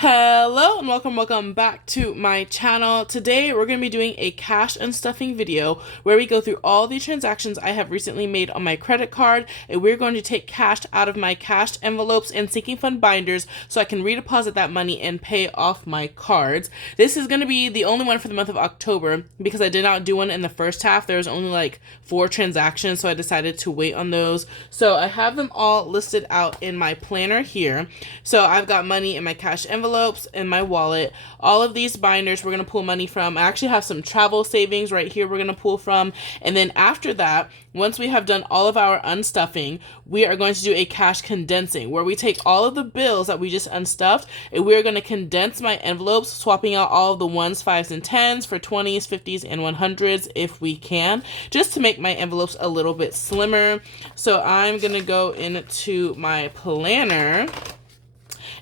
Hello and welcome back to my channel. Today we're going to be doing a cash unstuffing video where we go through all the transactions I have recently made on my credit card, and we're going to take cash out of my cashed envelopes and sinking fund binders so I can redeposit that money and pay off my cards. This is going to be the only one for the month of October because I did not do one in the first half. There was only like 4 transactions, so I decided to wait on those. So I have them all listed out in my planner here. So I've got money in my cash envelopes in my wallet. All of these binders we're going to pull money from. I actually have some travel savings right here we're going to pull from. And then after that, once we have done all of our unstuffing, we are going to do a cash condensing where we take all of the bills that we just unstuffed and we're going to condense my envelopes, swapping out all of the 1s, 5s, and 10s for 20s, 50s, and 100s if we can, just to make my envelopes a little bit slimmer. So I'm going to go into my planner.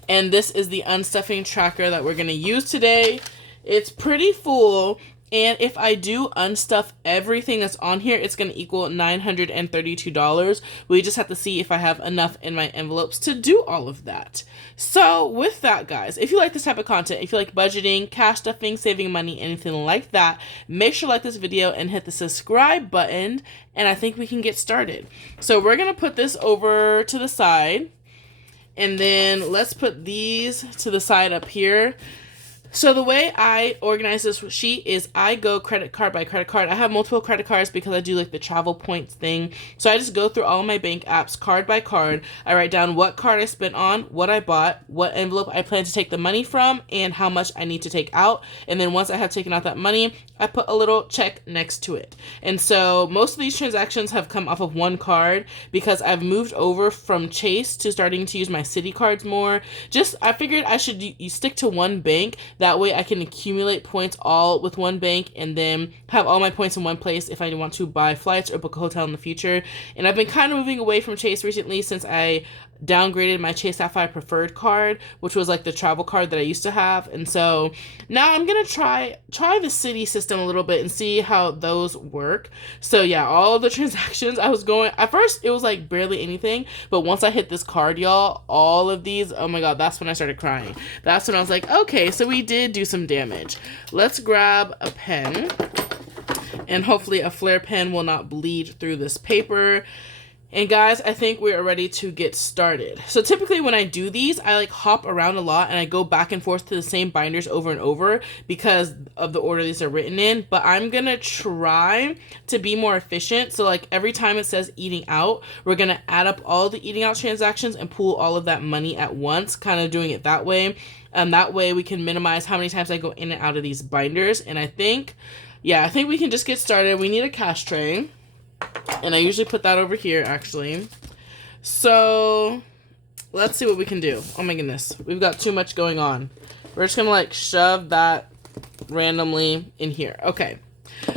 And this is the unstuffing tracker that we're going to use today. It's pretty full. And if I do unstuff everything that's on here, it's going to equal $932. We just have to see if I have enough in my envelopes to do all of that. So with that, guys, if you like this type of content, if you like budgeting, cash stuffing, saving money, anything like that, make sure to like this video and hit the subscribe button. And I think we can get started. So we're going to put this over to the side. And then let's put these to the side up here. So the way I organize this sheet is I go credit card by credit card. I have multiple credit cards because I do like the travel points thing. So I just go through all of my bank apps card by card. I write down what card I spent on, what I bought, what envelope I plan to take the money from, and how much I need to take out. And then once I have taken out that money, I put a little check next to it. And so most of these transactions have come off of one card because I've moved over from Chase to starting to use my Citi cards more. I figured I should stick to one bank. That way I can accumulate points all with one bank and then have all my points in one place if I want to buy flights or book a hotel in the future. And I've been kind of moving away from Chase recently since I downgraded my Chase Sapphire Preferred card, which was like the travel card that I used to have. And so now I'm gonna try the Citi system a little bit and see how those work. So yeah, all the transactions I was going, at first it was like barely anything, but once I hit this card, y'all, all of these, oh my god, that's when I started crying. That's when I was like, okay, so we did do some damage. Let's grab a pen, and hopefully a flare pen will not bleed through this paper. And guys, I think we are ready to get started. So typically when I do these, I like hop around a lot and I go back and forth to the same binders over and over because of the order these are written in. But I'm going to try to be more efficient. So like every time it says eating out, we're going to add up all the eating out transactions and pool all of that money at once, kind of doing it that way. That way we can minimize how many times I go in and out of these binders. And I think we can just get started. We need a cash tray. And I usually put that over here, actually. So, let's see what we can do. Oh my goodness. We've got too much going on. We're just going to, like, shove that randomly in here. Okay.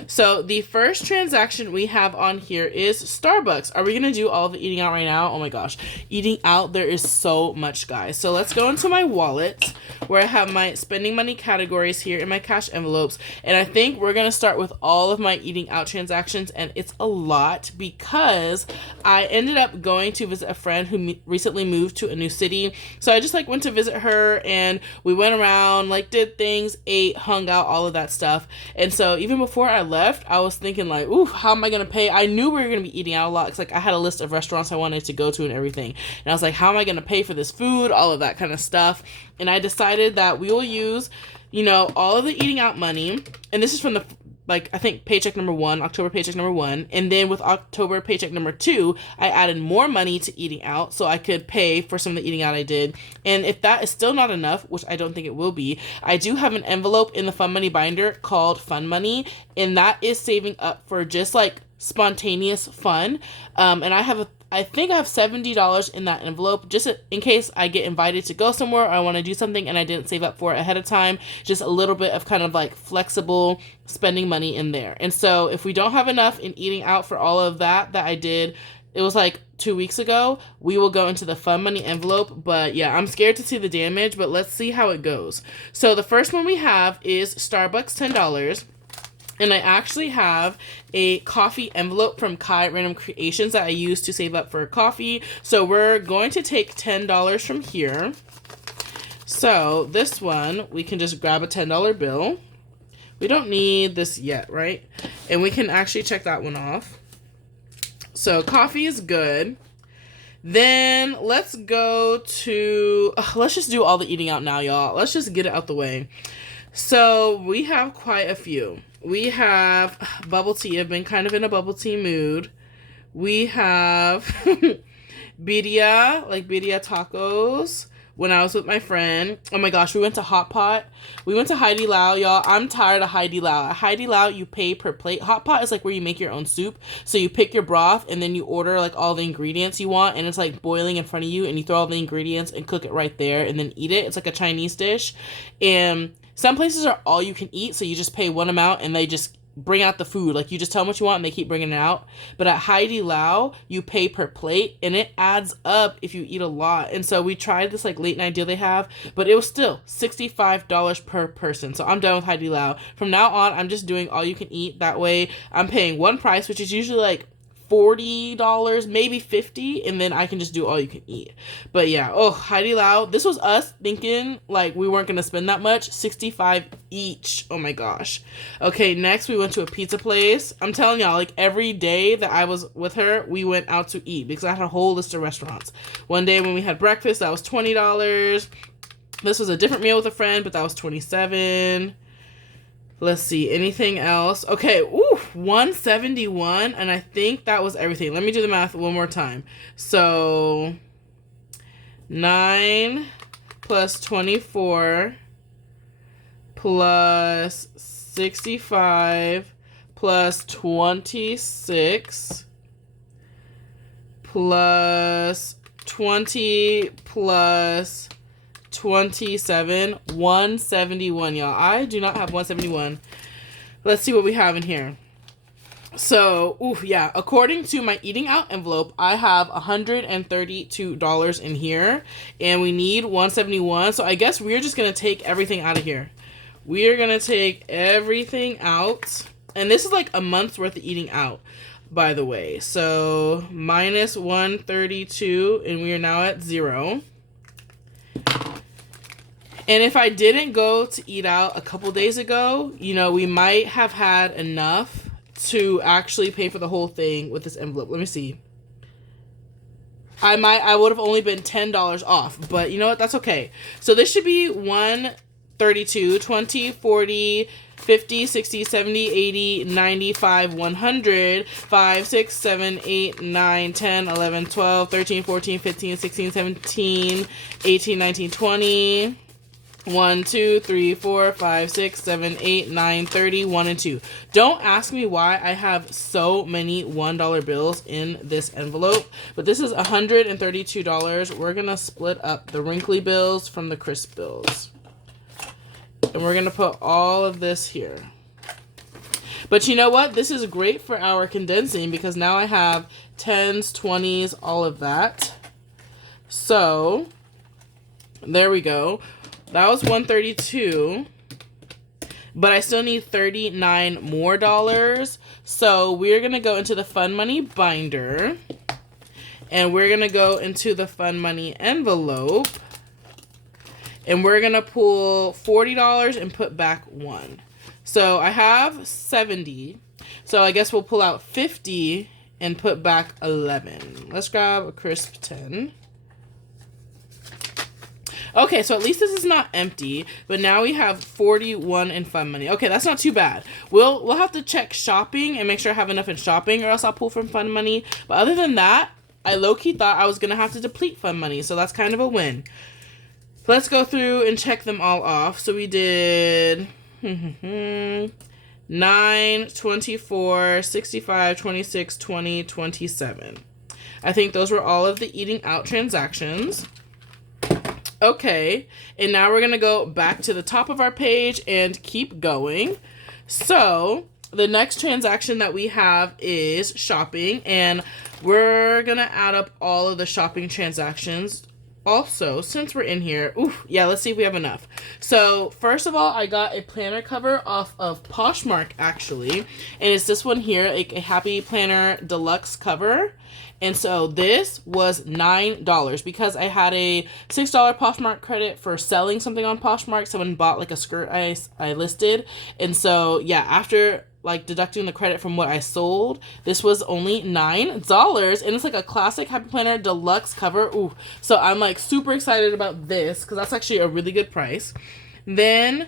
So, the first transaction we have on here is Starbucks. Are we going to do all of the eating out right now? Oh my gosh. Eating out, there is so much, guys. So, let's go into my wallet where I have my spending money categories here in my cash envelopes. And I think we're going to start with all of my eating out transactions. And it's a lot because I ended up going to visit a friend who recently moved to a new city. So, I just like went to visit her and we went around, like did things, ate, hung out, all of that stuff. And so, even before I left, I was thinking like, ooh, how am I going to pay? I knew we were going to be eating out a lot. It's like I had a list of restaurants I wanted to go to and everything. And I was like, how am I going to pay for this food? All of that kind of stuff. And I decided that we will use, all of the eating out money. And this is from the, I think paycheck number 1, October paycheck number 1. And then with October paycheck number 2, I added more money to eating out so I could pay for some of the eating out I did. And if that is still not enough, which I don't think it will be, I do have an envelope in the Fun Money binder called Fun Money. And that is saving up for just like spontaneous fun. And I think I have $70 in that envelope just in case I get invited to go somewhere or I want to do something and I didn't save up for it ahead of time. Just a little bit of kind of like flexible spending money in there. And so if we don't have enough in eating out for all of that I did, it was like 2 weeks ago, we will go into the Fun Money envelope. But yeah, I'm scared to see the damage, but let's see how it goes. So the first one we have is Starbucks, $10. And I actually have a coffee envelope from Kai Random Creations that I use to save up for coffee. So we're going to take $10 from here. So this one, we can just grab a $10 bill. We don't need this yet, right? And we can actually check that one off. So coffee is good. Then let's go to, let's just do all the eating out now, y'all. Let's just get it out the way. So we have quite a few. We have bubble tea. I've been kind of in a bubble tea mood. We have birria, like birria tacos. When I was with my friend, oh my gosh, we went to Hot Pot. We went to Haidilao, y'all. I'm tired of Haidilao. At Haidilao, you pay per plate. Hot Pot is like where you make your own soup. So you pick your broth and then you order like all the ingredients you want, and it's like boiling in front of you, and you throw all the ingredients and cook it right there and then eat it. It's like a Chinese dish. And some places are all you can eat, so you just pay one amount and they just bring out the food. Like, you just tell them what you want and they keep bringing it out. But at Haidilao, you pay per plate, and it adds up if you eat a lot. And so we tried this like late night deal they have, but it was still $65 per person. So I'm done with Haidilao. From now on, I'm just doing all you can eat. That way I'm paying one price, which is usually like $40, maybe $50, and then I can just do all you can eat. But yeah, Haidilao, this was us thinking like we weren't gonna spend that much. $65 each. Oh my gosh. Okay, next we went to a pizza place. I'm telling y'all, like every day that I was with her, we went out to eat because I had a whole list of restaurants. One day when we had breakfast, that was $20. This was a different meal with a friend, but that was $27. Let's see, anything else? Okay, $171, and I think that was everything. Let me do the math one more time. So 9 plus 24 plus 65 plus 26 plus 20 plus 27, 171, y'all. I do not have 171. Let's see what we have in here. So, yeah, according to my eating out envelope, I have $132 in here, and we need 171. So I guess we're just gonna take everything out of here. We are gonna take everything out, and this is like a month's worth of eating out, by the way. So minus 132, and we are now at 0. And if I didn't go to eat out a couple days ago, you know, we might have had enough to actually pay for the whole thing with this envelope. Let me see. I would have only been $10 off, but you know what? That's okay. So this should be 132, 20, 40, 50, 60, 70, 80, 95, 100, 5, 6, 7, 8, 9, 10, 11, 12, 13, 14, 15, 16, 17, 18, 19, 20... 1, 2, 3, 4, 5, 6, 7, 8, 9, 30, 1 and 2. Don't ask me why I have so many $1 bills in this envelope, but this is $132. We're gonna split up the wrinkly bills from the crisp bills, and we're gonna put all of this here. But you know what? This is great for our condensing because now I have 10s, 20s, all of that. So there we go. That was $132, but I still need $39 more dollars. So we're going to go into the Fun Money binder, and we're going to go into the Fun Money envelope, and we're going to pull $40 and put back 1. So I have 70. So I guess we'll pull out 50 and put back 11. Let's grab a crisp 10. Okay, so at least this is not empty, but now we have 41 in Fun Money. Okay, that's not too bad. We'll have to check shopping and make sure I have enough in shopping, or else I'll pull from Fun Money. But other than that, I low-key thought I was going to have to deplete Fun Money, so that's kind of a win. Let's go through and check them all off. So we did 9, 24, 65, 26, 20, 27. I think those were all of the eating out transactions. Okay, and now we're going to go back to the top of our page and keep going. So the next transaction that we have is shopping, and we're going to add up all of the shopping transactions. Also, since we're in here, let's see if we have enough. So first of all, I got a planner cover off of Poshmark, actually, and it's this one here, a Happy Planner Deluxe cover. And so this was $9 because I had a $6 Poshmark credit for selling something on Poshmark. Someone bought like a skirt I listed. And so, yeah, after like deducting the credit from what I sold, this was only $9. And it's like a classic Happy Planner deluxe cover. Ooh. So I'm like super excited about this because that's actually a really good price. Then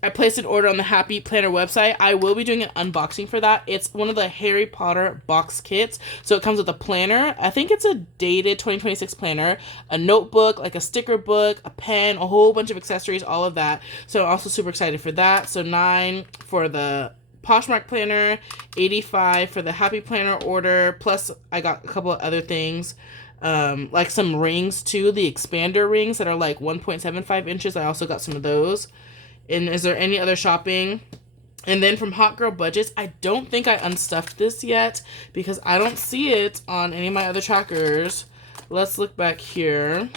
I placed an order on the Happy Planner website. I will be doing an unboxing for that. It's one of the Harry Potter box kits. So it comes with a planner. I think it's a dated 2026 planner, a notebook, like a sticker book, a pen, a whole bunch of accessories, all of that. So I'm also super excited for that. So $9 for the Poshmark planner, $85 for the Happy Planner order. Plus I got a couple of other things. Like some rings too, the expander rings that are like 1.75 inches. I also got some of those. And is there any other shopping? And then from Hot Girl Budgets, I don't think I unstuffed this yet because I don't see it on any of my other trackers. Let's look back here.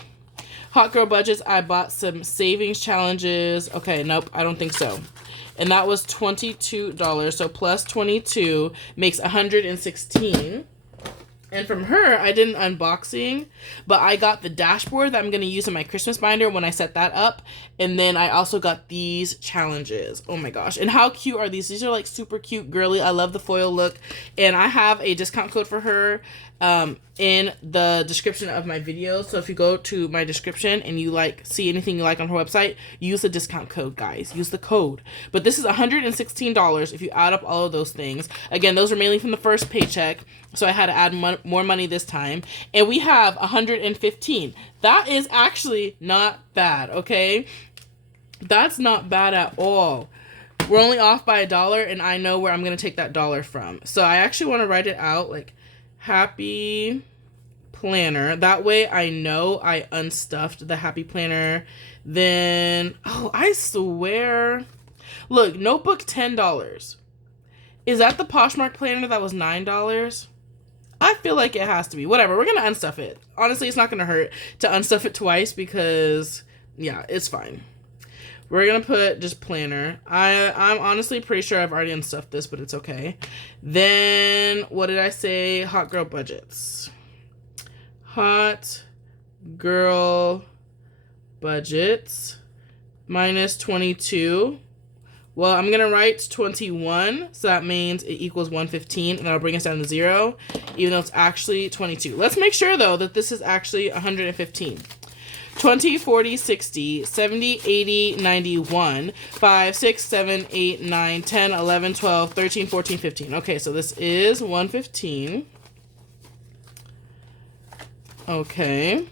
Hot Girl Budgets, I bought some savings challenges. Okay, nope, I don't think so. And that was $22. So plus 22 makes $116. And from her, I did an unboxing, but I got the dashboard that I'm going to use in my Christmas binder when I set that up. And then I also got these challenges. Oh my gosh. And how cute are these? These are like super cute, girly. I love the foil look. And I have a discount code for her in the description of my video. So if you go to my description and you like see anything you like on her website, use the discount code, guys. Use the code. But this is $116 if you add up all of those things. Again, those are mainly from the first paycheck. So I had to add more money this time. And we have 115. That is actually not bad, okay? That's not bad at all. We're only off by $1, and I know where I'm going to take that dollar from. So I actually want to write it out like Happy Planner. That way I know I unstuffed the Happy Planner. Then, oh, I swear. Look, notebook $10. Is that the Poshmark planner that was $9? I feel like it has to be. Whatever, we're going to unstuff it. Honestly, it's not going to hurt to unstuff it twice because, yeah, it's fine. We're going to put just planner. I'm honestly pretty sure I've already unstuffed this, but it's okay. Then, what did I say? Hot Girl Budgets. Hot Girl Budgets minus 22. Well, I'm going to write 21, so that means it equals 115, and that'll bring us down to 0, even though it's actually 22. Let's make sure, though, that this is actually 115. 20, 40, 60, 70, 80, 91, 5, 6, 7, 8, 9, 10, 11, 12, 13, 14, 15. Okay, so this is 115. Okay.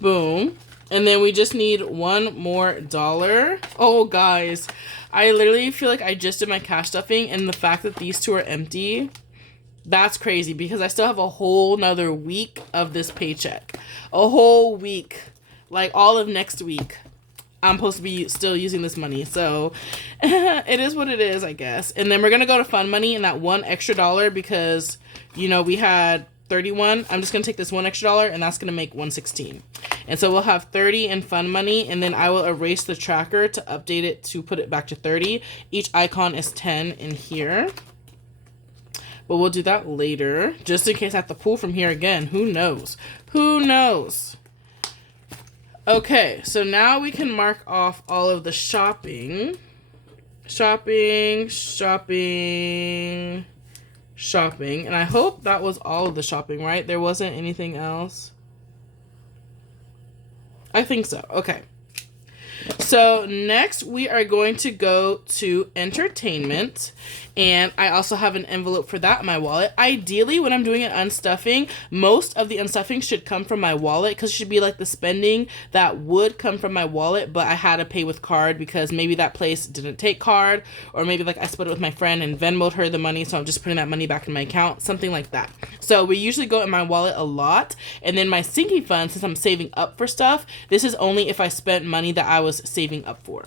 Boom. And then we just need one more dollar. Oh, guys, I literally feel like I just did my cash stuffing, and the fact that these two are empty, that's crazy because I still have a whole nother week of this paycheck. A whole week. Like all of next week. I'm supposed to be still using this money. So it is what it is, I guess. And then we're going to go to fun money and that $1 extra because, you know, we had 31. I'm just going to take this $1 extra and that's going to make 116. And so we'll have 30 in fun money, and then I will erase the tracker to update it to put it back to 30. Each icon is 10 in here. But we'll do that later, just in case I have to pull from here again. Who knows? Who knows? Okay, so now we can mark off all of the shopping. Shopping, shopping, shopping. And I hope that was all of the shopping, right? There wasn't anything else. I think so. Okay. So next we are going to go to entertainment, and I also have an envelope for that in my wallet. Ideally, when I'm doing an unstuffing, most of the unstuffing should come from my wallet because it should be like the spending that would come from my wallet, but I had to pay with card because maybe that place didn't take card, or maybe like I split it with my friend and Venmo'd her the money, so I'm just putting that money back in my account, something like that. So we usually go in my wallet a lot, and then my sinking fund, since I'm saving up for stuff, this is only if I spent money that I was saving up for.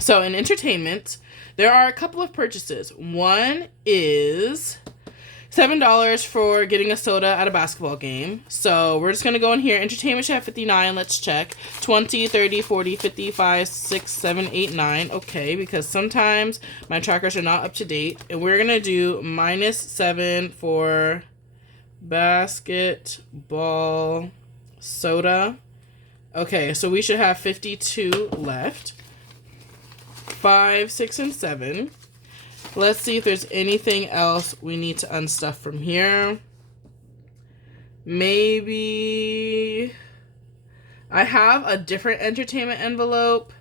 So in entertainment, there are a couple of purchases. One is $7 for getting a soda at a basketball game. So we're just going to go in here. Entertainment should have 59. Let's check. 20, 30, 40, 55, 6, 7, 8, 9. Okay, because sometimes my trackers are not up to date. And we're going to do -7 for basketball soda. Okay, so we should have 52 left. 5, 6, and 7. Let's see if there's anything else we need to unstuff from here. Maybe I have a different entertainment envelope.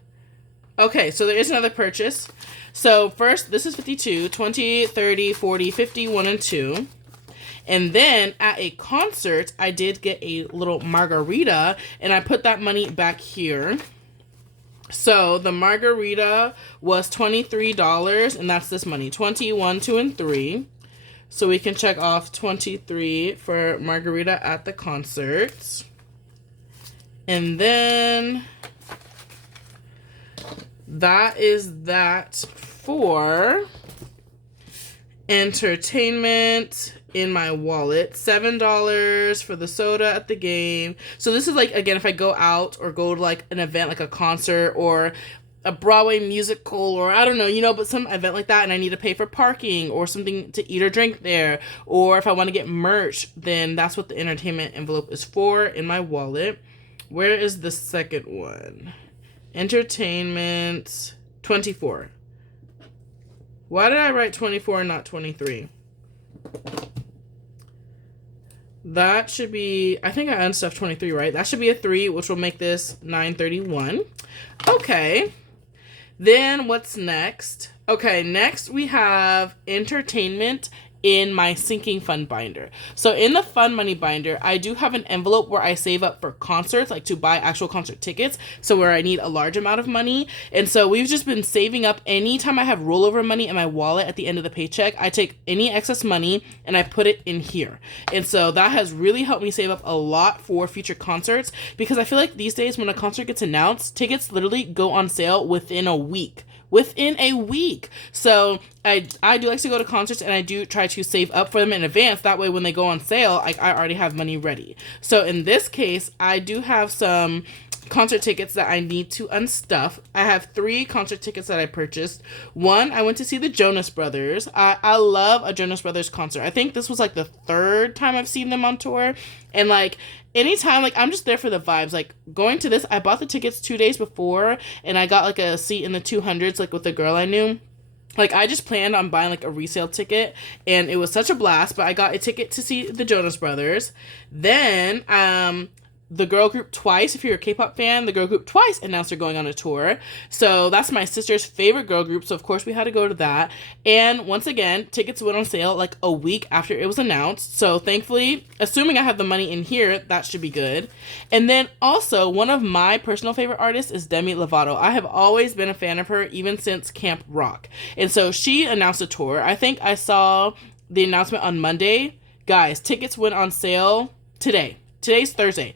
Okay, so there is another purchase. So first, this is 52, 20, 30, 40, 50, 1, and 2. And then at a concert, I did get a little margarita, and I put that money back here. So the margarita was $23, and that's this money, 20, 1, 2, and 3. So we can check off 23 for margarita at the concerts. And then that is that for entertainment in my wallet. $7 for the soda at the game. So this is like, again, if I go out or go to like an event, like a concert or a Broadway musical, or I don't know, you know, but some event like that, and I need to pay for parking or something to eat or drink there, or if I want to get merch, then that's what the entertainment envelope is for in my wallet. Where is the second one? Entertainment 24. Why did I write 24 and not 23? That should be, I think I unstuffed 23, right? That should be a 3, which will make this 931. Okay. Then what's next? Okay, next we have entertainment in my sinking fund binder. So in the fun money binder, I do have an envelope where I save up for concerts, like to buy actual concert tickets, so where I need a large amount of money. And so we've just been saving up. Anytime I have rollover money in my wallet at the end of the paycheck, I take any excess money and I put it in here. And so that has really helped me save up a lot for future concerts, because I feel like these days when a concert gets announced, tickets literally go on sale within a week. So I do like to go to concerts, and I do try to save up for them in advance. That way when they go on sale, I already have money ready. So in this case, I do have some concert tickets that I need to unstuff. I have 3 concert tickets that I purchased. One, I went to see the Jonas Brothers. I love a Jonas Brothers concert. I think this was like the 3rd time I've seen them on tour. And like anytime, like I'm just there for the vibes. Like going to this, I bought the tickets 2 days before, and I got like a seat in the 200s, like with a girl I knew. Like, I just planned on buying, like, a resale ticket, and it was such a blast, but I got a ticket to see the Jonas Brothers. Then, the girl group Twice, if you're a K-pop fan, the girl group Twice announced they're going on a tour. So that's my sister's favorite girl group, so of course we had to go to that. And once again, tickets went on sale like a week after it was announced. So thankfully, assuming I have the money in here, that should be good. And then also, one of my personal favorite artists is Demi Lovato. I have always been a fan of her, even since Camp Rock. And so she announced a tour. I think I saw the announcement on Monday. Guys, tickets went on sale today. Today's Thursday.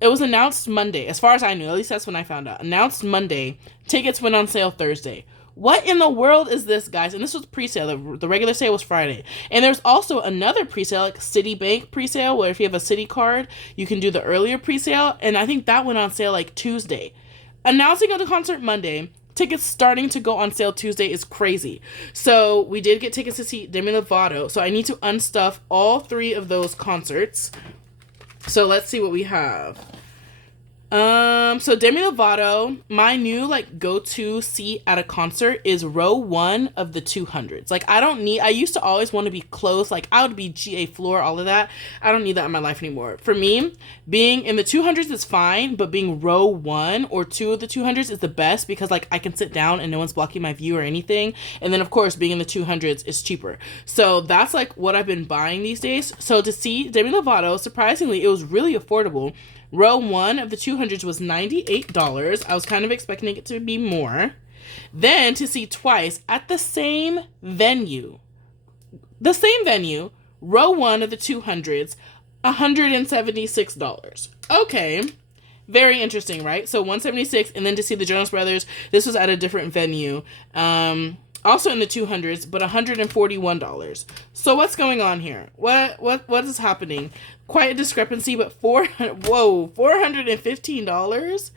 It was announced Monday, as far as I knew. At least that's when I found out. Announced Monday. Tickets went on sale Thursday. What in the world is this, guys? And this was pre-sale. The regular sale was Friday. And there's also another pre-sale, like Citibank pre-sale, where if you have a Citi card, you can do the earlier pre-sale. And I think that went on sale like Tuesday. Announcing of the concert Monday, tickets starting to go on sale Tuesday is crazy. So we did get tickets to see Demi Lovato. So I need to unstuff all 3 of those concerts. So let's see what we have. So Demi Lovato, my new like go-to seat at a concert is row 1 of the 200s. Like I used to always want to be close. Like I would be GA floor, all of that. I don't need that in my life anymore. For me, being in the 200s is fine, but being row 1 or 2 of the 200s is the best, because like I can sit down and no one's blocking my view or anything. And then of course being in the 200s is cheaper. So that's like what I've been buying these days. So to see Demi Lovato, surprisingly, it was really affordable. Row 1 of the 200s was $98. I was kind of expecting it to be more. Then to see Twice at the same venue. Row 1 of the 200s, $176. Okay. Very interesting, right? So $176, and then to see the Jonas Brothers, this was at a different venue. Also in the 200s, but $141. So what's going on here? What is happening? Quite a discrepancy, but $415?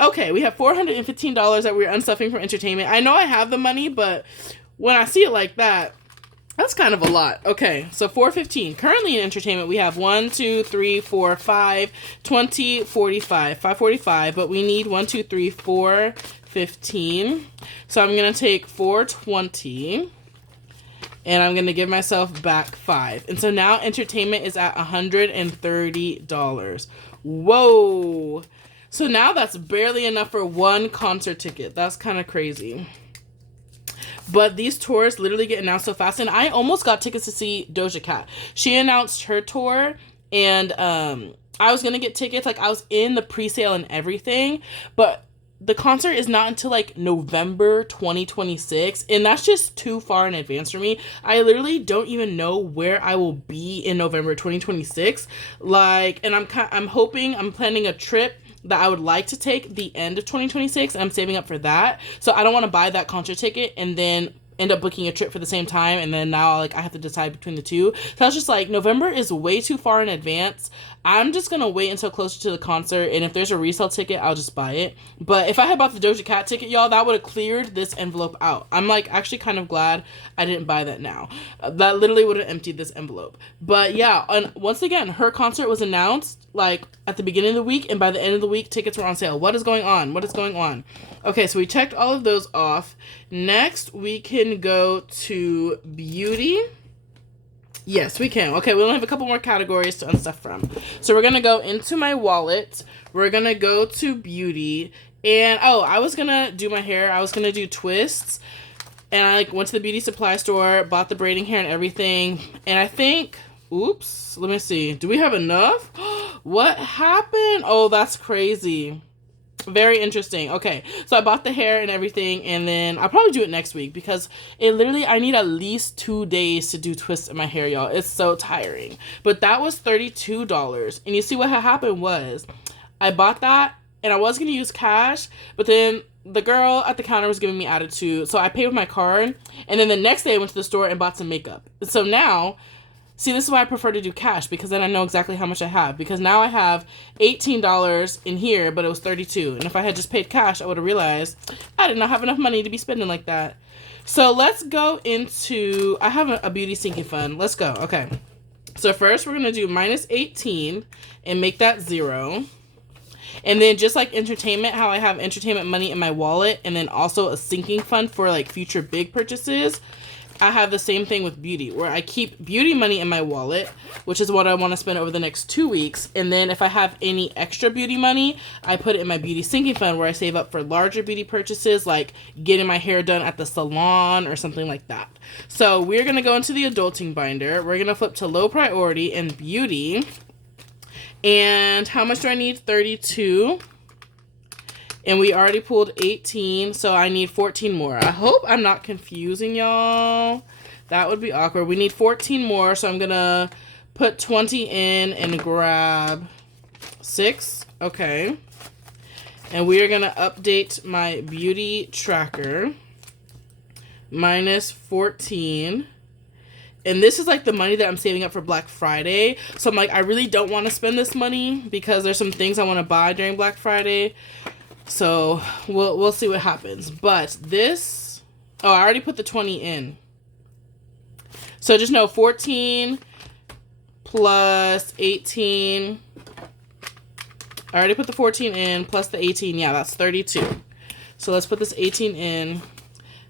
Okay, we have $415 that we're unstuffing from entertainment. I know I have the money, but when I see it like that, that's kind of a lot. Okay, so $415. Currently in entertainment, we have 1, 2, 3, 4, 5, 20, 45, 545, but we need 1, 2, 3, 4, 15. So I'm gonna take 420 and I'm gonna give myself back 5. And so now entertainment is at $130. Whoa. So now that's barely enough for one concert ticket. That's kind of crazy. But these tours literally get announced so fast. And I almost got tickets to see Doja Cat. She announced her tour, and I was going to get tickets. Like, I was in the pre-sale and everything. But the concert is not until, like, November 2026. And that's just too far in advance for me. I literally don't even know where I will be in November 2026. Like, and I'm planning a trip that I would like to take the end of 2026. I'm saving up for that. So I don't want to buy that concert ticket and then end up booking a trip for the same time, and then now like I have to decide between the two. So I was just like, November is way too far in advance. I'm just gonna wait until closer to the concert, and if there's a resale ticket, I'll just buy it. But if I had bought the Doja Cat ticket, y'all, that would have cleared this envelope out. I'm like actually kind of glad I didn't buy that now. That literally would have emptied this envelope. But yeah, and once again, her concert was announced like at the beginning of the week, and by the end of the week, tickets were on sale. What is going on? What is going on? Okay, so we checked all of those off. Next, we can go to beauty. Yes, we can. Okay, we only have a couple more categories to unstuff from. So we're going to go into my wallet. We're going to go to beauty. And, oh, I was going to do my hair. I was going to do twists. And I like went to the beauty supply store, bought the braiding hair and everything. And I think, oops, let me see. Do we have enough? What happened? Oh, that's crazy. Very interesting. Okay, so I bought the hair and everything, and then I'll probably do it next week because it literally, I need at least 2 days to do twists in my hair, y'all. It's so tiring. But that was $32. And you see what had happened was I bought that and I was going to use cash, but then the girl at the counter was giving me attitude. So I paid with my card, and then the next day I went to the store and bought some makeup. So now, see, this is why I prefer to do cash, because then I know exactly how much I have. Because now I have $18 in here, but it was $32. And if I had just paid cash, I would have realized I did not have enough money to be spending like that. So let's go into, I have a beauty sinking fund. Let's go. Okay. So first we're going to do minus 18 and make that 0. And then just like entertainment, how I have entertainment money in my wallet and then also a sinking fund for like future big purchases, I have the same thing with beauty, where I keep beauty money in my wallet, which is what I want to spend over the next 2 weeks. And then if I have any extra beauty money, I put it in my beauty sinking fund, where I save up for larger beauty purchases, like getting my hair done at the salon or something like that. So we're going to go into the adulting binder. We're going to flip to low priority and beauty. And how much do I need? 32. And we already pulled 18, so I need 14 more. I hope I'm not confusing y'all. That would be awkward. We need 14 more, so I'm going to put 20 in and grab 6. Okay. And we are going to update my beauty tracker. Minus 14. And this is like the money that I'm saving up for Black Friday. So I'm like, I really don't want to spend this money because there's some things I want to buy during Black Friday. So we'll see what happens. But this, oh, I already put the 20 in. So just know 14 plus 18. I already put the 14 in plus the 18. Yeah, that's 32. So let's put this 18 in.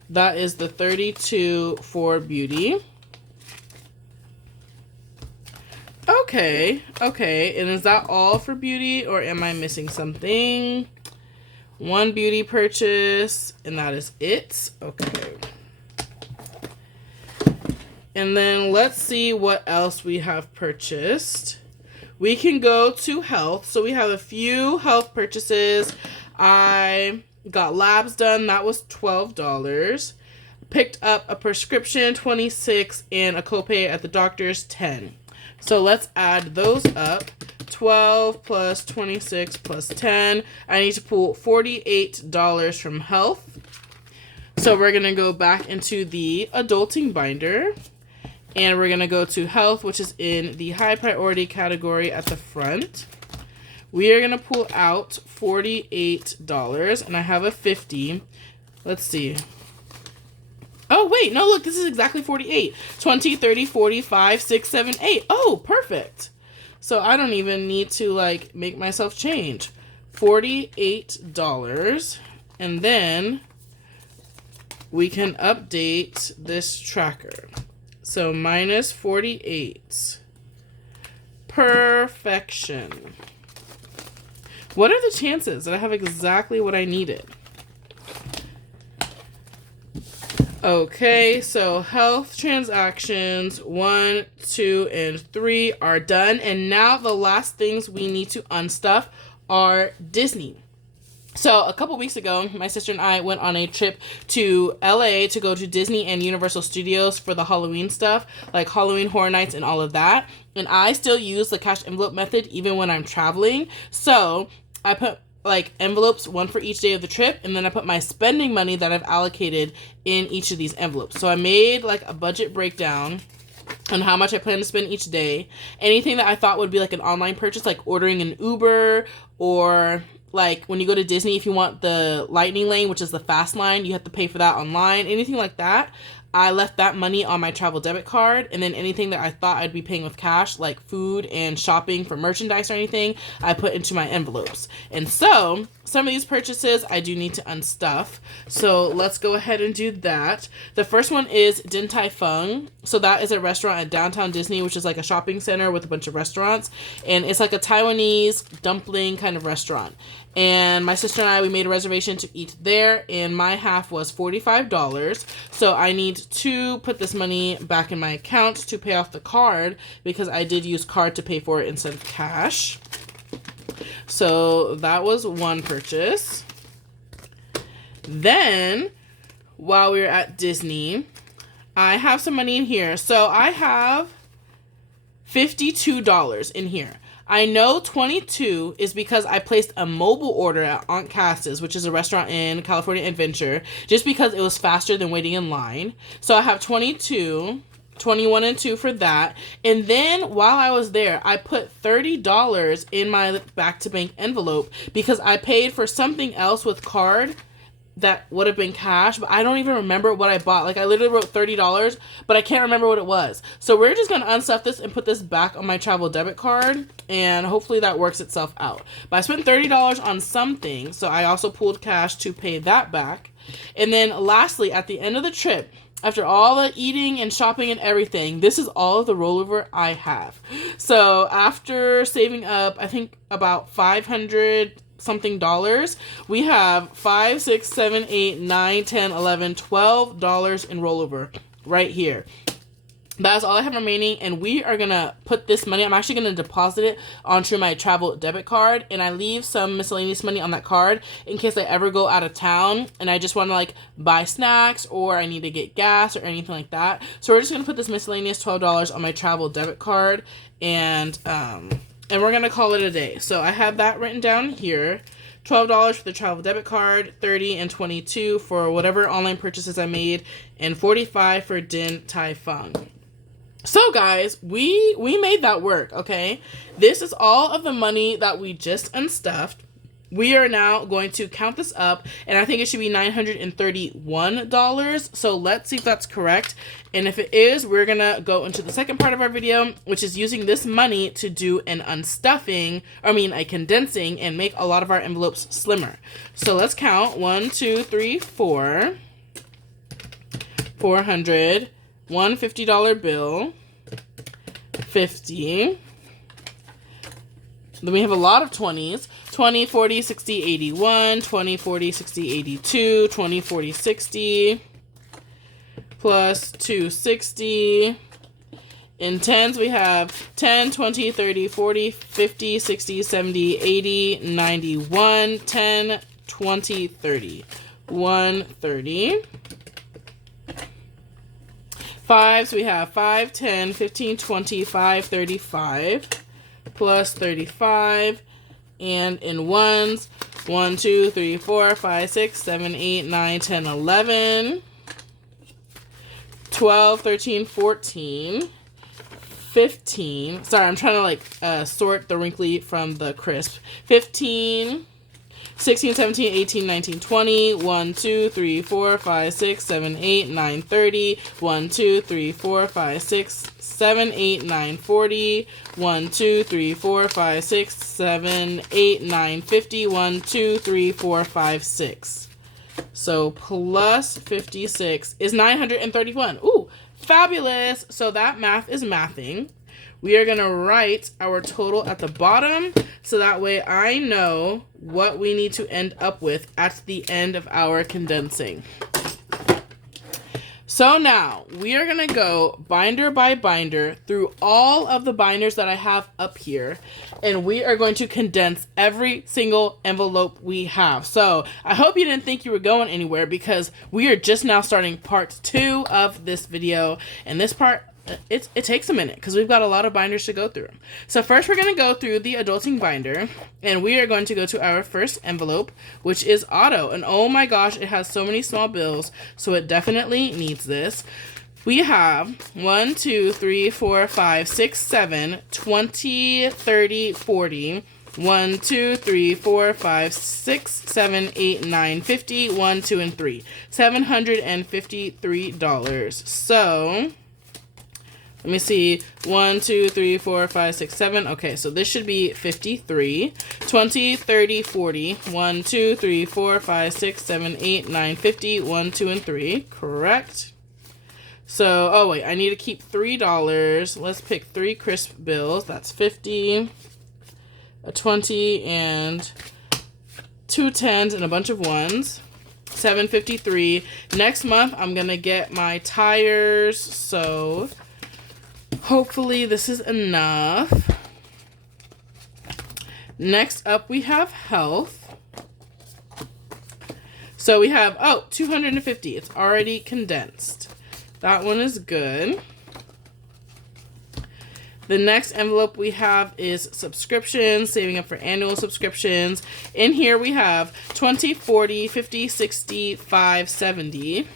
That is the 32 for beauty. Okay. And is that all for beauty, or am I missing something? One beauty purchase, and that is it. Okay. And then let's see what else we have purchased. We can go to health. So we have a few health purchases. I got labs done. That was $12. Picked up a prescription, $26, and a copay at the doctor's, $10. So let's add those up. 12 plus 26 plus 10. I need to pull $48 from health. So we're going to go back into the adulting binder, and we're going to go to health, which is in the high priority category at the front. We are going to pull out $48, and I have a 50. Let's see. Oh, wait, no, look, this is exactly 48. 20, 30, 45, 6, 7, 8. Oh, perfect. So I don't even need to, like, make myself change. $48. And then we can update this tracker. So minus 48. Perfection. What are the chances that I have exactly what I needed? Okay, so health transactions 1, 2, and 3 are done. And now the last things we need to unstuff are Disney. So a couple weeks ago, my sister and I went on a trip to LA to go to Disney and Universal Studios for the Halloween stuff, like Halloween Horror Nights and all of that. And I still use the cash envelope method even when I'm traveling. So I put like envelopes, one for each day of the trip, and then I put my spending money that I've allocated in each of these envelopes. So I made like a budget breakdown on how much I plan to spend each day. Anything that I thought would be like an online purchase, like ordering an Uber, or like when you go to Disney, if you want the lightning lane, which is the fast line, you have to pay for that online, anything like that. I left that money on my travel debit card, and then anything that I thought I'd be paying with cash, like food and shopping for merchandise or anything, I put into my envelopes. And so some of these purchases I do need to unstuff. So let's go ahead and do that. The first one is Din Tai Fung. So that is a restaurant at downtown Disney, which is like a shopping center with a bunch of restaurants. And it's like a Taiwanese dumpling kind of restaurant. And my sister and I, we made a reservation to eat there, and my half was $45. So I need to put this money back in my account to pay off the card, because I did use card to pay for it instead of cash. So that was one purchase. Then, while we were at Disney, I have some money in here. So I have $52 in here. I know 22 is because I placed a mobile order at Aunt Cass's, which is a restaurant in California Adventure, just because it was faster than waiting in line. So I have 22, 21 and 2 for that. And then while I was there, I put $30 in my back-to-bank envelope because I paid for something else with card that would have been cash, but I don't even remember what I bought. Like, I literally wrote $30, but I can't remember what it was. So we're just going to unstuff this and put this back on my travel debit card, and hopefully that works itself out. But I spent $30 on something, so I also pulled cash to pay that back. And then lastly, at the end of the trip, after all the eating and shopping and everything, this is all of the rollover I have. So after saving up, I think about $500 something dollars, we have $5, $6, $7, $8, $9, $10, $11, $12 in rollover right here. That's all I have remaining, and we are gonna put this money, I'm actually gonna deposit it onto my travel debit card, and I leave some miscellaneous money on that card in case I ever go out of town and I just want to like buy snacks, or I need to get gas or anything like that. So we're just gonna put this miscellaneous $12 on my travel debit card, and we're going to call it a day. So I have that written down here. $12 for the travel debit card, $30 and $22 for whatever online purchases I made, and $45 for Din Tai Fung. So guys, we made that work, okay? This is all of the money that we just unstuffed. We are now going to count this up, and I think it should be $931. So let's see if that's correct. And if it is, we're going to go into the second part of our video, which is using this money to do an unstuffing, a condensing, and make a lot of our envelopes slimmer. So let's count. 1, 2, 3, 4. 400. One $50 bill. 50. Then we have a lot of 20s. 20, 40, 60, 81, 20, 40, 60, 82, 20, 40, 60, plus 260. In 10s, we have 10, 20, 30, 40, 50, 60, 70, 80, 91, 10, 20, 30. 130. 5s, we have 5, 10, 15, 20, 5, 35, plus 35. And in 1s, 1, 2, 3, 4, 5, 6, 7, 8, 9, 10, 11, 12, 13, 14, 15. Sorry, I'm trying to like sort the wrinkly from the crisp. 15, 16, 17, 18, 19, 20, 1, 2, 3, 4, 5, 6, 7, 8, 9, 30, 1, 2, 3, 4, 5, 6, 7, 8, 9, 40, 1, 2, 3, 4, 5, 6, 7, 8, 9, 50, 1, 2, 3, 4, 5, 6. So plus 56 is 931. Ooh, fabulous. So that math is mathing. We are going to write our total at the bottom so that way I know what we need to end up with at the end of our condensing. So now we are going to go binder by binder through all of the binders that I have up here, and we are going to condense every single envelope we have. So I hope you didn't think you were going anywhere, because we are just now starting part 2 of this video, and this part, it takes a minute because we've got a lot of binders to go through. So first we're going to go through the adulting binder, and we are going to go to our first envelope, which is auto. And oh my gosh, it has so many small bills, so it definitely needs this. We have 1, 2, 3, 4, 5, 6, 7, 20, 30, 40, 1, 2, 3, 4, 5, 6, 7, 8, 9, 50, 1, 2, and 3. $753. So let me see. 1, 2, 3, 4, 5, 6, 7. Okay, so this should be 53. 20, 30, 40. 1, 2, 3, 4, 5, 6, 7, 8, 9, 50. 1, 2, and 3. Correct. So, oh wait, I need to keep $3. Let's pick 3 crisp bills. That's 50, a 20, and 2 10s and a bunch of 1s. $753. Next month, I'm gonna get my tires, so hopefully this is enough. Next up, we have health. So we have, oh, 250. It's already condensed. That one is good. The next envelope we have is subscriptions, saving up for annual subscriptions. In here we have 20, 40, 50, 60, 5, 70.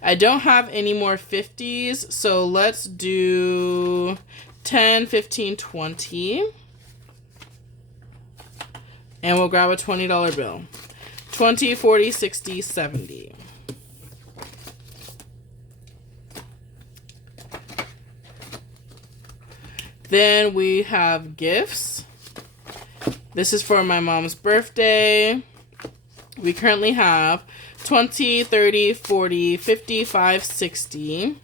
I don't have any more 50s, so let's do 10, 15, 20. And we'll grab a $20 bill. 20, 40, 60, 70. Then we have gifts. This is for my mom's birthday. We currently have 20, 30, 40, 55, 60.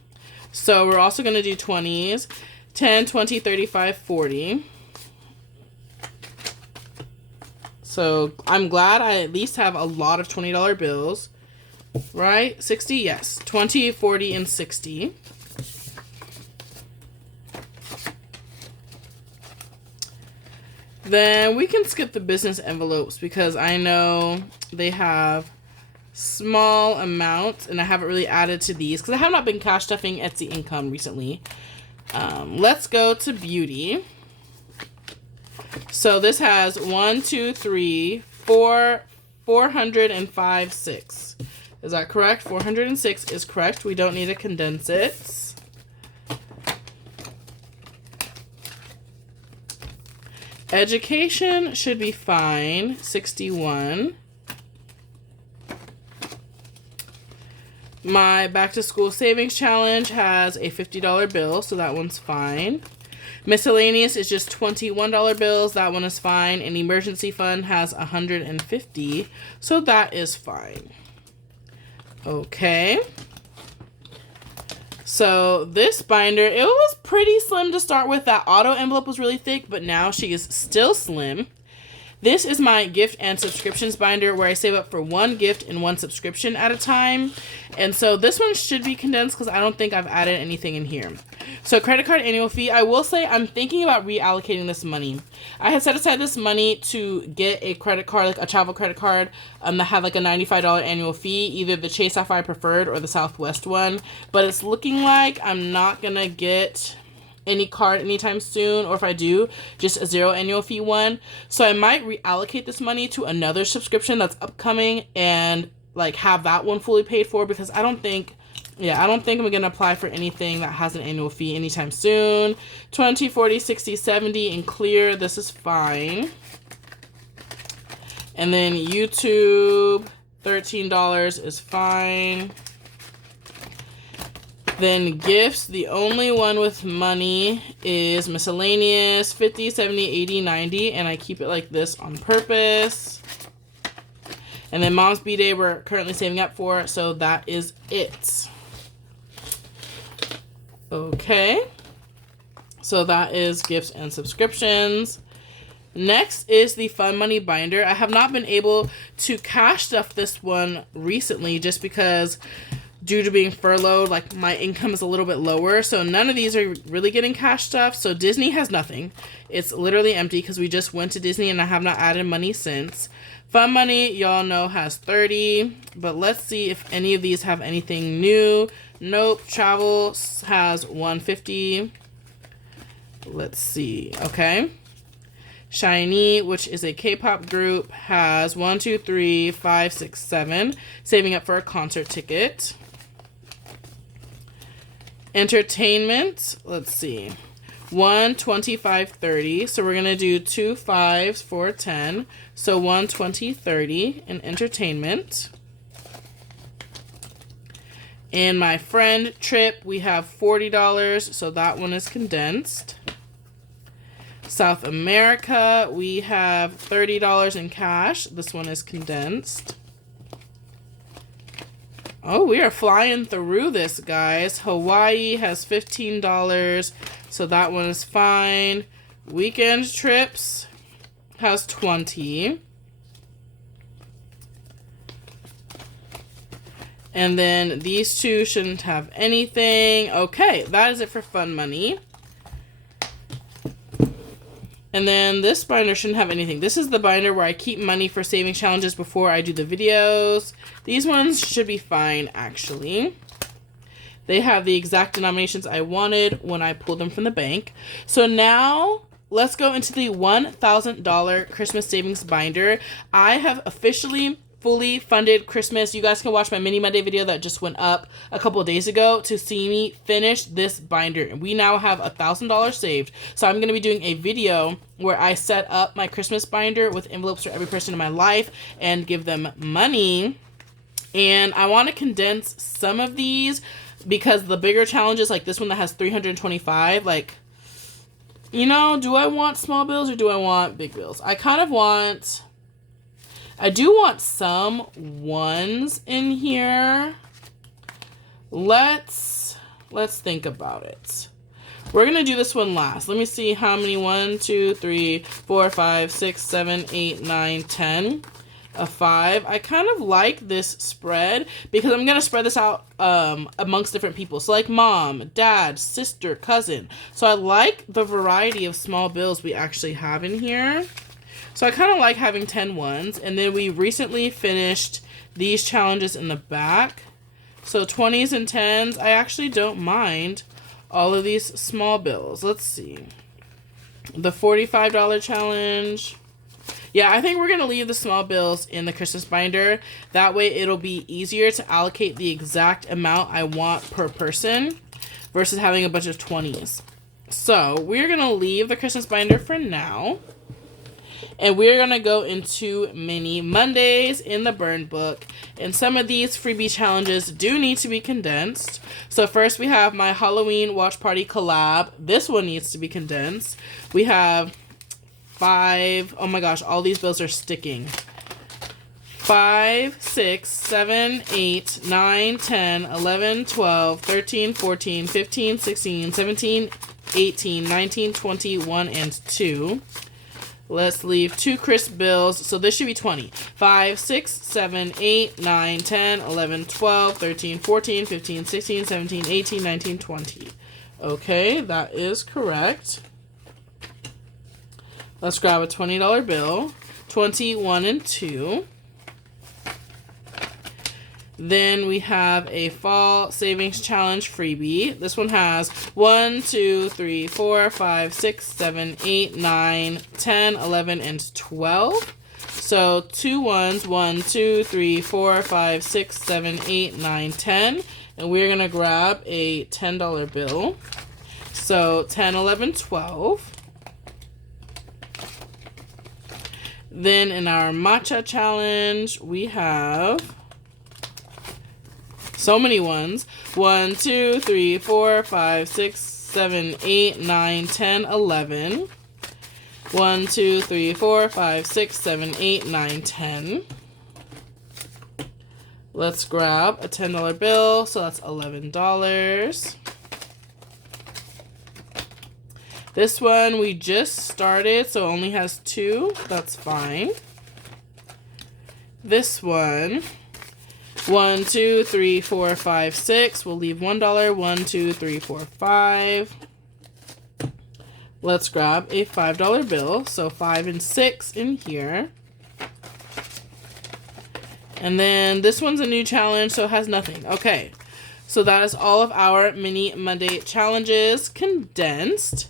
So we're also going to do 20s. 10, 20, 35, 40. So I'm glad I at least have a lot of $20 bills. Right? 60? Yes. 20, 40, and 60. Then we can skip the business envelopes because I know they have small amounts and I haven't really added to these because I have not been cash stuffing Etsy income recently. Let's go to beauty. So this has 1, 2, 3, 4, 405, 6. Is that correct? 406 is correct. We don't need to condense it. Education should be fine. 61. My back to school savings challenge has a $50 bill, so that one's fine. Miscellaneous is just $21 bills. That one is fine. And emergency fund has 150, so that is fine. Okay. So this binder, it was pretty slim to start with. That auto envelope was really thick, but now she is still slim. This is my gift and subscriptions binder where I save up for 1 gift and 1 subscription at a time. And so this one should be condensed because I don't think I've added anything in here. So credit card annual fee, I will say I'm thinking about reallocating this money. I had set aside this money to get a credit card, like a travel credit card, that had like a $95 annual fee, either the Chase Sapphire Preferred or the Southwest one. But it's looking like I'm not gonna get any card anytime soon, or if I do, just a 0 annual fee one. So I might reallocate this money to another subscription that's upcoming and like have that one fully paid for, because I don't think I'm gonna apply for anything that has an annual fee anytime soon. 20, 40, 60, 70 in clear, this is fine. And then YouTube, $13 is fine. Then gifts, the only one with money is miscellaneous, 50, 70, 80, 90, and I keep it like this on purpose. And then Mom's B-Day we're currently saving up for, so that is it. Okay, so that is gifts and subscriptions. Next is the Fun Money binder. I have not been able to cash stuff this one recently just because due to being furloughed, like my income is a little bit lower. So none of these are really getting cash stuff. So Disney has nothing. It's literally empty because we just went to Disney and I have not added money since. Fun Money, y'all know, has 30. But let's see if any of these have anything new. Nope. Travel has 150. Let's see. Okay. Shiny, which is a K-pop group, has 1, 2, 3, 5, 6, 7. Saving up for a concert ticket. Entertainment, let's see. 1, 25, 30. So we're going to do 2 5s for 10. So 1, 20, 30 in entertainment. In my friend trip, we have $40. So that one is condensed. South America, we have $30 in cash. This one is condensed. Oh, we are flying through this, guys. Hawaii has $15, so that one is fine. Weekend trips has 20. And then these two shouldn't have anything. Okay, that is it for Fun Money. And then this binder shouldn't have anything. This is the binder where I keep money for saving challenges before I do the videos. These ones should be fine, actually. They have the exact denominations I wanted when I pulled them from the bank. So now let's go into the $1,000 Christmas savings binder. I have officially fully funded Christmas. You guys can watch my Mini Monday video that just went up a couple of days ago to see me finish this binder. And we now have $1,000 saved. So I'm going to be doing a video where I set up my Christmas binder with envelopes for every person in my life and give them money. And I want to condense some of these because the bigger challenges, like this one that has 325, like, you know, do I want small bills or do I want big bills? I do want some ones in here. Let's think about it. We're going to do this one last. Let me see how many. 1, 2, 3, 4, 5, 6, 7, 8, 9, 10. A 5. I kind of like this spread because I'm going to spread this out amongst different people. So like mom, dad, sister, cousin. So I like the variety of small bills we actually have in here. So I kind of like having 10 ones. And then we recently finished these challenges in the back. So 20s and 10s. I actually don't mind all of these small bills. Let's see. The $45 challenge. Yeah, I think we're going to leave the small bills in the Christmas binder. That way it'll be easier to allocate the exact amount I want per person versus having a bunch of 20s. So we're going to leave the Christmas binder for now. And we're going to go into Mini Mondays in the burn book. And some of these freebie challenges do need to be condensed. So first we have my Halloween watch party collab. This one needs to be condensed. We have 5. Oh my gosh, all these bills are sticking. 5, 6, 7, 8, 9, 10, 11, 12, 13, 14, 15, 16, 17, 18, 19, 20, 1, and 2. Let's leave 2 crisp bills. So this should be 20. 5, 6, 7, 8, 9, 10, 11, 12, 13, 14, 15, 16, 17, 18, 19, 20. Okay, that is correct. Let's grab a $20 bill. 20, 1, and 2. Then we have a fall savings challenge freebie. This one has 1, 2, 3, 4, 5, 6, 7, 8, 9, 10, 11, and 12. So 2 ones, 1, 2, 3, 4, 5, 6, 7, 8, 9, 10. And we're going to grab a $10 bill. So 10, 11, 12. Then in our matcha challenge, we have so many ones. 1, 2, 3, 4, 5, 6, 7, 8, 9, 10, 11. 1, 2, 3, 4, 5, 6, 7, 8, 9, 10. Let's grab a $10 bill. So that's $11. This one we just started, so it only has 2. That's fine. This one, 1, 2, 3, 4, 5, 6. We'll leave $1. 1, 2, 3, 4, 5. Let's grab a $5 bill. So 5 and 6 in here. And then this one's a new challenge, so it has nothing. Okay, so that is all of our mini Monday challenges condensed.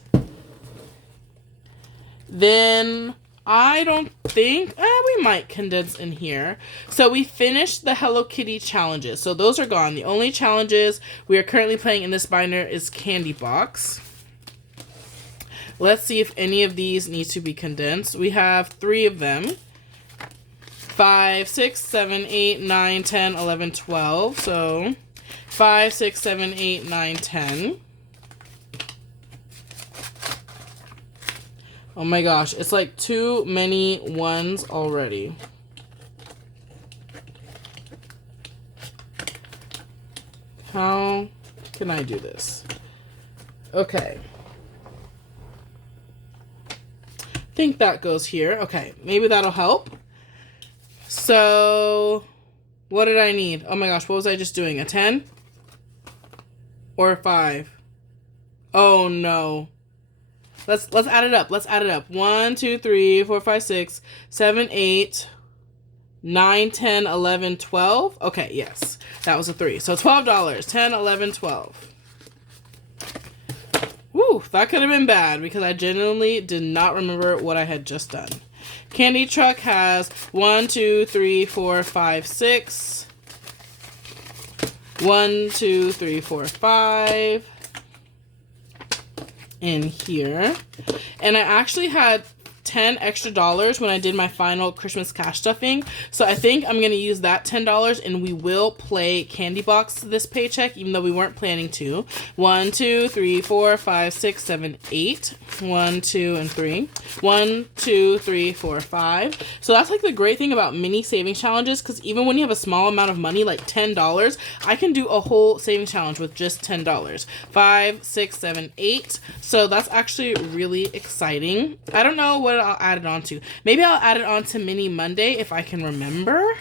Then I don't think, we might condense in here. So we finished the Hello Kitty challenges. So those are gone. The only challenges we are currently playing in this binder is Candy Box. Let's see if any of these need to be condensed. We have 3 of them. 5, 6, 7, 8, 9, 10, 11, 12. So 5, 6, 7, 8, 9, 10. Oh my gosh, it's like too many ones already. How can I do this? Okay. I think that goes here. Okay, maybe that'll help. So, what did I need? Oh my gosh, what was I just doing? A 10? Or a 5? Oh no. Let's add it up. Let's add it up. 1, 2, 3, 4, 5, 6, 7, 8, 9, 10, 11, 12. Okay, yes. That was a 3. So $12. 10, 11, 12. Woo, that could have been bad because I genuinely did not remember what I had just done. Candy Truck has 1, 2, 3, 4, 5, 6. 1, 2, 3, 4, 5. In here. And I actually had $10 extra when I did my final Christmas cash stuffing. So I think I'm going to use that $10 and we will play Candy Box this paycheck, even though we weren't planning to. 1, 2, 3, 4, 5, 6, 7, 8. 1, 2, and 3. 1, 2, 3, 4, 5. So that's like the great thing about mini savings challenges, because even when you have a small amount of money, like $10, I can do a whole savings challenge with just $10. 5, 6, 7, 8. So that's actually really exciting. I don't know what I'll add it on to. Maybe I'll add it on to Mini Monday if I can remember.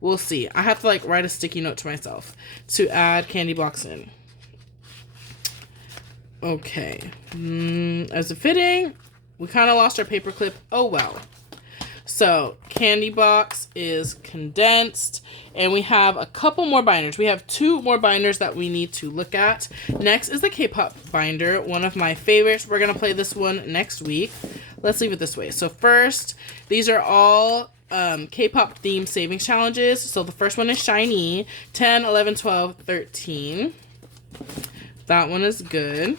We'll see. I have to like write a sticky note to myself to add Candy Box in. Okay. As a fitting, we kind of lost our paperclip. Oh well. So Candy Box is condensed, and we have a couple more binders. We have 2 more binders that we need to look at. Next is the K-pop binder, one of my favorites. We're gonna play this one next week. Let's leave it this way. So first, these are all K-pop themed savings challenges. So the first one is Shiny, 10, 11, 12, 13. That one is good.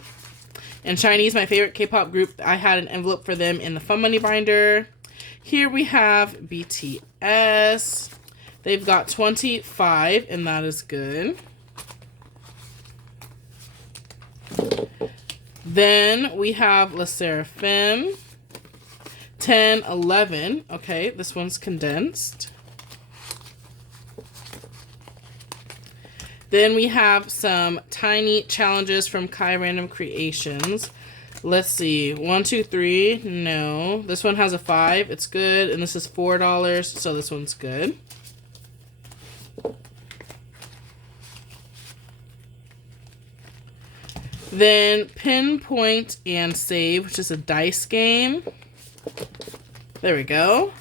And Shiny is my favorite K-pop group. I had an envelope for them in the Fun Money binder. Here we have BTS. They've got 25, and that is good. Then we have Le Sserafim. 10, 11. Okay, this one's condensed. Then we have some tiny challenges from Kai Random Creations. Let's see. 1, 2, 3. No. This one has a 5. It's good. And this is $4. So this one's good. Then Pinpoint and Save, which is a dice game. There we go.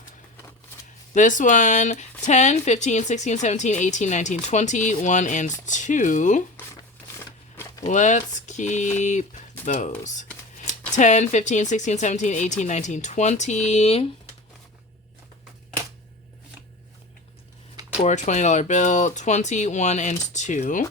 This one, 10, 15, 16, 17, 18, 19, 20, 1 and 2. Let's keep those. 10, 15, 16, 17, 18, 19, 20. For a $20 bill, 20, 1 and 2.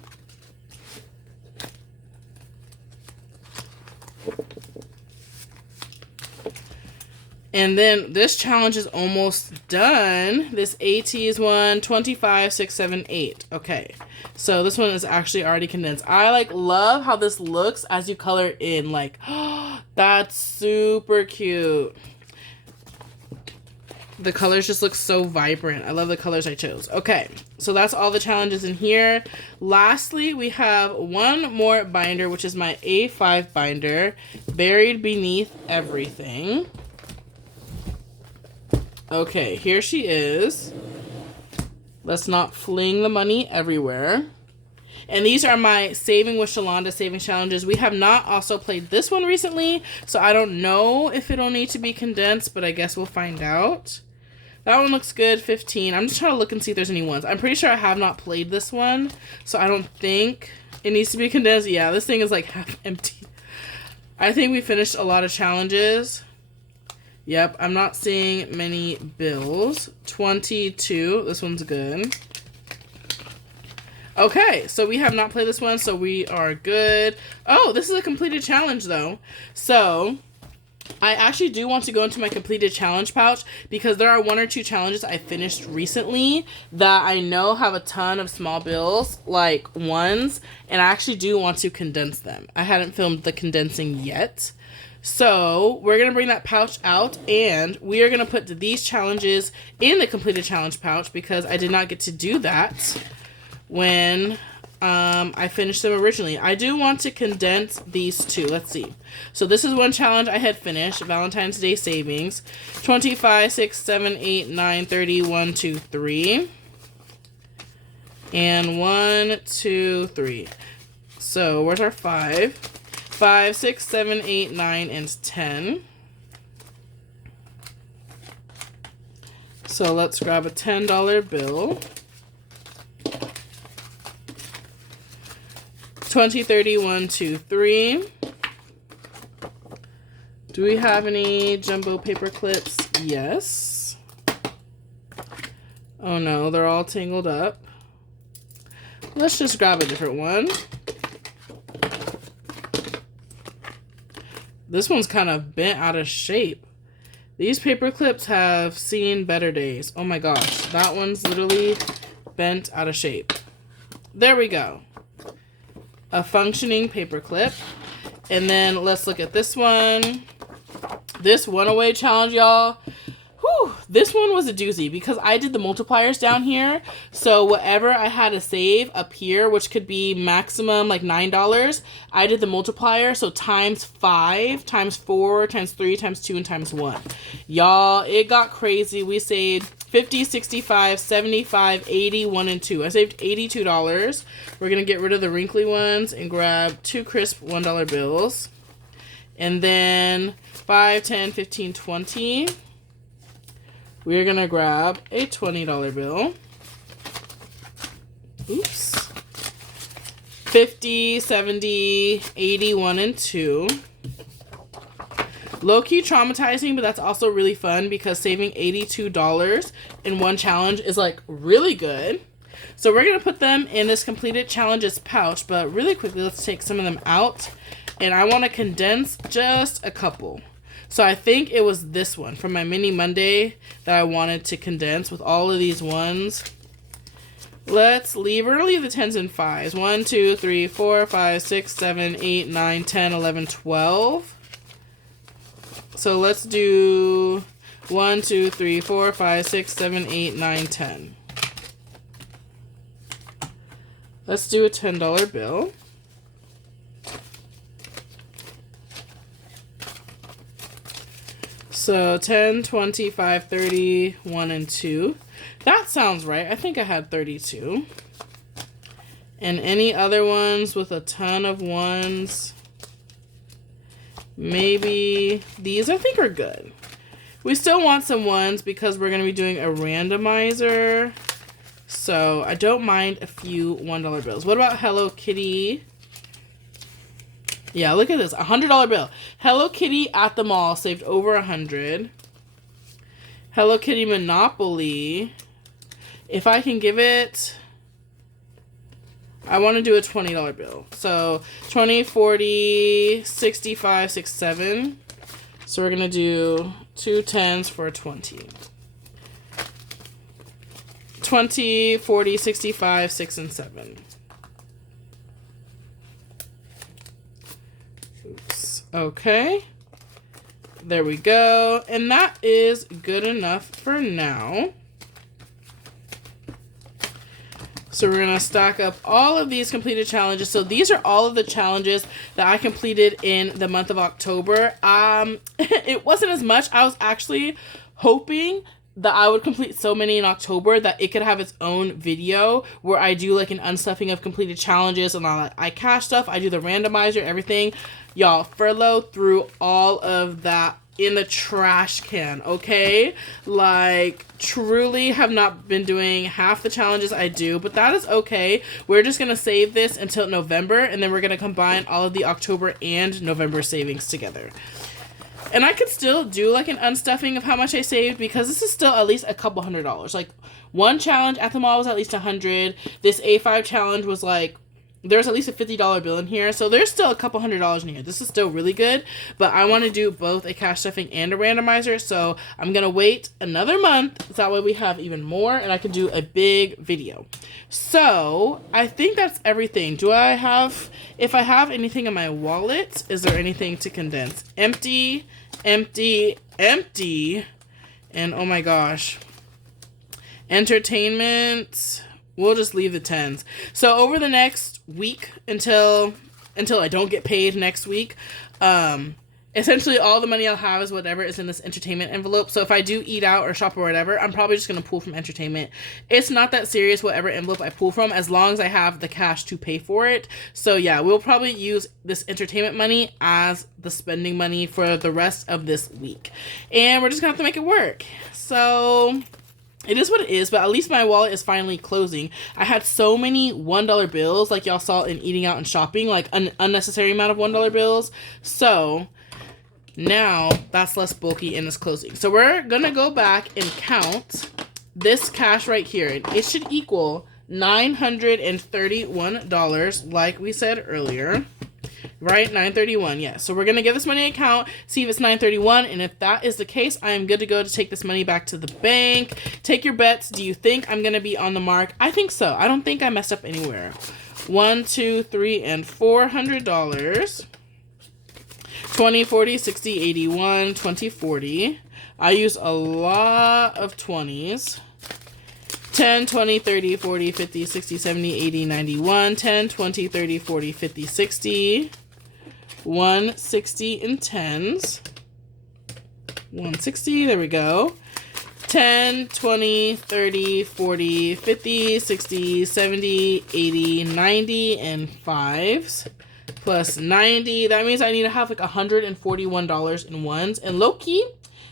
And then this challenge is almost done. This AT is 1, 25, 6, 7, 8. Okay. So this one is actually already condensed. I like love how this looks as you color in. Like, oh, that's super cute. The colors just look so vibrant. I love the colors I chose. Okay, so that's all the challenges in here. Lastly, we have one more binder, which is my A5 binder, Buried Beneath Everything. Okay, here she is. Let's not fling the money everywhere. And these are my Saving with Shalonda saving challenges. We have not also played this one recently, so I don't know if it'll need to be condensed, but I guess we'll find out. That one looks good, 15. I'm just trying to look and see if there's any ones. I'm pretty sure I have not played this one, so I don't think it needs to be condensed. Yeah, this thing is like half empty. I think we finished a lot of challenges. Yep, I'm not seeing many bills. 22, this one's good. Okay, so we have not played this one, so we are good. Oh, this is a completed challenge, though. So, I actually do want to go into my completed challenge pouch because there are 1 or 2 challenges I finished recently that I know have a ton of small bills, like ones, and I actually do want to condense them. I hadn't filmed the condensing yet. So we're going to bring that pouch out and we are going to put these challenges in the completed challenge pouch because I did not get to do that when I finished them originally. I do want to condense these two. Let's see. So this is one challenge I had finished, Valentine's Day savings. 25, 6, 7, 8, 9, 30, 1, 2, 3. And 1, 2, 3. So where's our 5? 5, 6, 7, 8, 9, and 10. So let's grab a $10 bill. 20, 30, 1, 2, 3. Do we have any jumbo paper clips? Yes. Oh no, they're all tangled up. Let's just grab a different one. This one's kind of bent out of shape. These paper clips have seen better days. Oh my gosh, that one's literally bent out of shape. There we go. A functioning paper clip. And then let's look at this one. This one away challenge, y'all. Whew, this one was a doozy because I did the multipliers down here. So whatever I had to save up here, which could be maximum like $9, I did the multiplier. So times 5, times 4, times 3, times 2, and times 1. Y'all, it got crazy. We saved 50, 65, 75, 80, 1, and 2. I saved $82. We're going to get rid of the wrinkly ones and grab 2 crisp $1 bills. And then 5, 10, 15, 20. We're going to grab a $20 bill. Oops. 50, 70, 80, 1, and 2. Low-key traumatizing, but that's also really fun because saving $82 in one challenge is like really good. So we're going to put them in this completed challenges pouch, but really quickly, let's take some of them out. And I want to condense just a couple. So I think it was this one from my mini Monday that I wanted to condense with all of these ones. We're going to leave the 10s and 5s. 1, 2, 3, 4, 5, 6, 7, 8, 9, 10, 11, 12. So let's do 1, 2, 3, 4, 5, 6, 7, 8, 9, 10. Let's do a $10 bill. So 10, 25, 30, 1, and 2. That sounds right. I think I had 32. And any other ones with a ton of ones? Maybe these I think are good. We still want some ones because we're going to be doing a randomizer. So I don't mind a few $1 bills. What about Hello Kitty? Yeah, look at this. $100 bill. Hello Kitty at the mall saved over $100. Hello Kitty Monopoly. If I can give it, I want to do a $20 bill. So 20, 40, 65, 67. So we're going to do 2 10s for 20. 20, 40, 65, 6, and 7. Oops. Okay. There we go. And that is good enough for now. So we're going to stack up all of these completed challenges. So these are all of the challenges that I completed in the month of October. It wasn't as much. I was actually hoping that I would complete so many in October that it could have its own video where I do like an unstuffing of completed challenges and I cash stuff. I do the randomizer, everything. Y'all, Furlough threw all of that in the trash can, okay? Like, truly have not been doing half the challenges I do, but that is okay. We're just gonna save this until November, and then we're gonna combine all of the October and November savings together. And I could still do like an unstuffing of how much I saved because this is still at least a couple $100. Like, one challenge at the mall was at least $100. This A5 challenge was like, there's at least a $50 bill in here. So there's still a couple $100 in here. This is still really good. But I want to do both a cash stuffing and a randomizer. So I'm going to wait another month. So that way we have even more and I can do a big video. So I think that's everything. Do I have, if I have anything in my wallet, is there anything to condense? Empty, empty, empty. And oh my gosh. Entertainment. We'll just leave the 10s. So over the next week until I don't get paid next week, essentially all the money I'll have is whatever is in this entertainment envelope. So if I do eat out or shop or whatever, I'm probably just going to pull from entertainment. It's not that serious whatever envelope I pull from as long as I have the cash to pay for it. So yeah, we'll probably use this entertainment money as the spending money for the rest of this week. And we're just going to have to make it work. So it is what it is, but at least my wallet is finally closing. I had so many $1 bills, like y'all saw in eating out and shopping, like an unnecessary amount of $1 bills. So now that's less bulky and it's closing. So we're gonna go back and count this cash right here. And it should equal $931, like we said earlier. Right, 931, yes. So we're going to give this money an account, see if it's 931, and if that is the case, I am good to go to take this money back to the bank. Take your bets. Do you think I'm going to be on the mark? I think so. I don't think I messed up anywhere. 1, 2, 3, and $400. 20, 40, 60, 81, 20, 40. I use a lot of 20s. 10, 20, 30, 40, 50, 60, 70, 80, 91. 10, 20, 30, 40, 50, 60. 160 in 10s. 160, there we go. 10, 20, 30, 40, 50, 60, 70, 80, 90, and 5s. Plus 90, that means I need to have like $141 in ones. And low-key,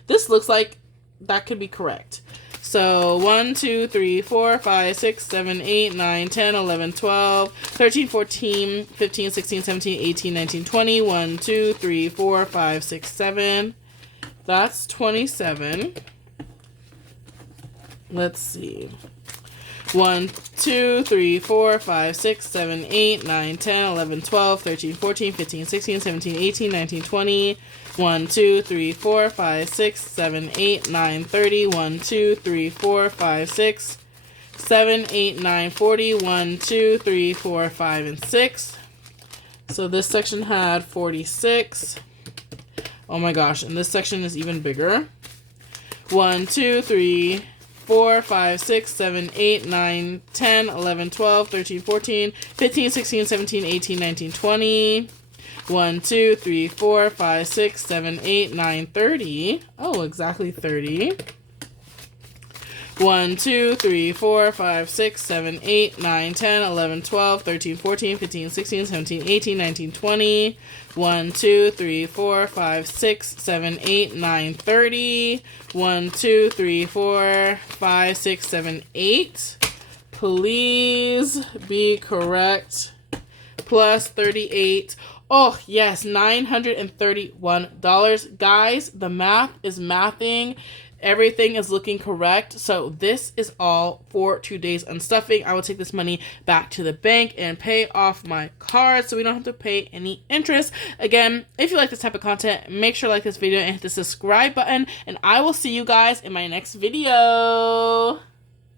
this looks like that could be correct. So 1, 2, 3, 4, 5, 6, 7, 8, 9, 10, 11, 12, 13, 14, 15, 16, 17, 18, 19, 20. 1, 2, 3, 4, 5, 6, 7. That's 27. Let's see. 1, 2, 3, 4, 5, 6, 7, 8, 9, 10, 11, 12, 13, 14, 15, 16, 17, 18, 19, 20. 1, 2, 3, 4, 5, 6, 7, 8, 9, 30. 1, 2, 3, 4, 5, 6, 7, 8, 9, 40. 1, 2, 3, 4, 5, and 6. So this section had 46. Oh my gosh, and this section is even bigger. 1, 2, 3, 4, 5, 6, 7, 8, 9, 10, 11, 12, 13, 14, 15, 16, 17, 18, 19, 20. 1, 2, 3, 4, 5, 6, 7, 8, 9, 30. Oh, exactly 30. 1, 2, 3, 4, 5, 6, 7, 8, 9, 10, 11, 12, 13, 14, 15, 16, 17, 18, 19, 20. 1, 2, 3, 4, 5, 6, 7, 8, 9, 30. 1, 2, 3, 4, 5, 6, 7, 8. Please be correct. Plus 38. Oh, yes, $931. Guys, the math is mathing. Everything is looking correct. So this is all for today's unstuffing. I will take this money back to the bank and pay off my card so we don't have to pay any interest. Again, if you like this type of content, make sure to like this video and hit the subscribe button. And I will see you guys in my next video.